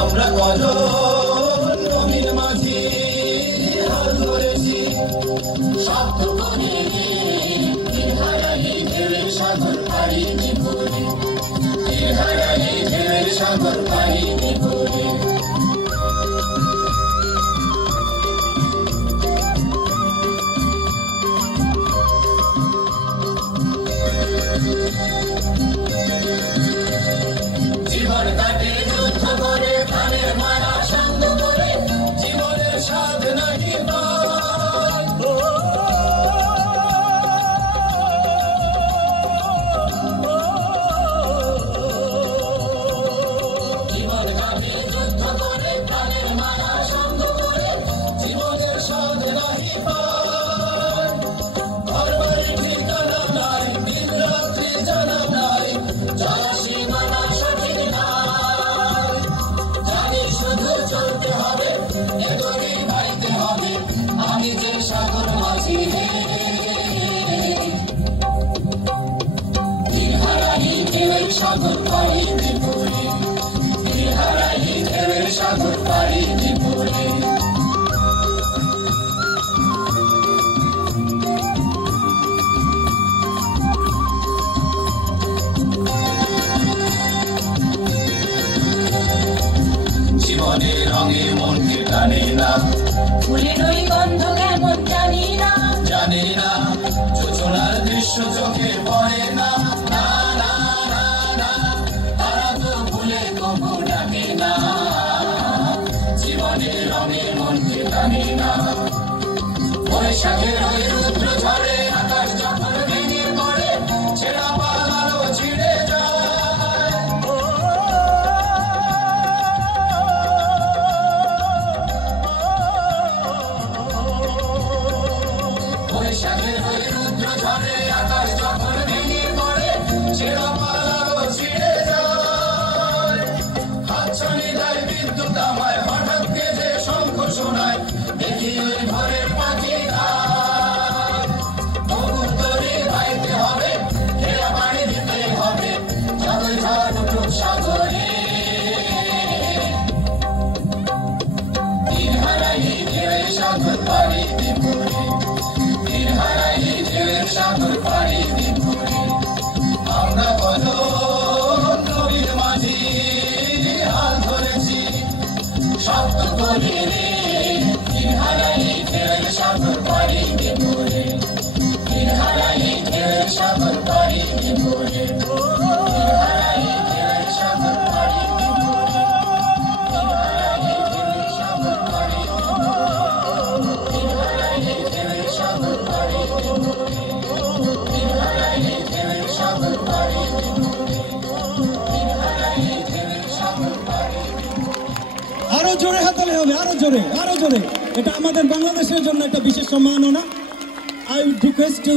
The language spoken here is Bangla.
আমরা কদর নদীর মাঝে হাল ধরেছি শব্দ করে হারাই ঢেউয়ের সাগর পাড়ি বিপুরে হারাই ঢেউয়ের সাগর পাড়ি বিপুরে জীবন কাটে যুদ্ধ করে প্রাণের মায়া সঙ্গ করে জীবনের স্বাদ নাহি জীবন কাটে যুদ্ধ করে প্রাণের মায়া সঙ্গ করে জীবনের স্বাদ নাহি ঘর বাড়ি ঠিকানা নাই দিন রাত্রি জানা নাই জয় সীমানা সঠিক নাই জানি শুধু চলতে হবে এগোরে গাইতে হবে আমি যে সাগর মাঝি হারাই ঢেউয়ের সাগর পাড়ি বিপুরে হারাই ঢেউয়ের সাগর পাড়ি বিপুরে জীবনের রঙে মনকে টানে না ফুলের ওই গন্ধ কেমন জানি না যোজনার দৃশ্য চোখে পড়ে না না না না না তারা তো ভুলে তবু ডাকে না জীবনের রঙে মনকে টানে না বৈশাখের ওই রুদ্র ঝড়ে আকাশ যখন ভেঙে পড়ে ছেঁড়া পালালো ছিঁড়ে বৈশাখের ওই রুদ্র ঝড়ে আকাশ যখন ভেঙে পড়ে ছেঁড়া পালালো ছিঁড়ে যায় হাতছানি দেয় বিদ্যুৎ আমায় হঠাৎ কেঁদে শঙ্খ শোনায় দেখি ওই ভোরের পাখি তবু তোরে গাইতে হবে ঘেরা পানি দিতে হবে যতই ঝড় উঠুক সাগরে হারাই ঢেউয়ের সাগর পাড়ি বিপুরে হারাই ঢেউয়ের সাগর পাড়ি বিপুরে আমরা কদর নদীর মাঝে হাল ধরেছি শব্দ করে হারাই ঢেউয়ের সাগর পাড়ি বিপুরে হারাই ঢেউয়ের সাগর পাড়ি বিপুরে হারাই ঢেউয়ের সাগর পাড়ি বিপুরে হারাই ঢেউয়ের সাগর পাড়ি বিপুরে হারাই ঢেউয়ের সাগর পাড়ি বিপুরে হারাই ঢেউয়ের সাগর পাড়ি বিপুরে হারাই ঢেউয়ের সাগর পাড়ি আরো জোরে হাতালে হবে আরো জোরে এটা আমাদের বাংলাদেশের জন্য একটা বিশেষ সম্মাননা। I would request to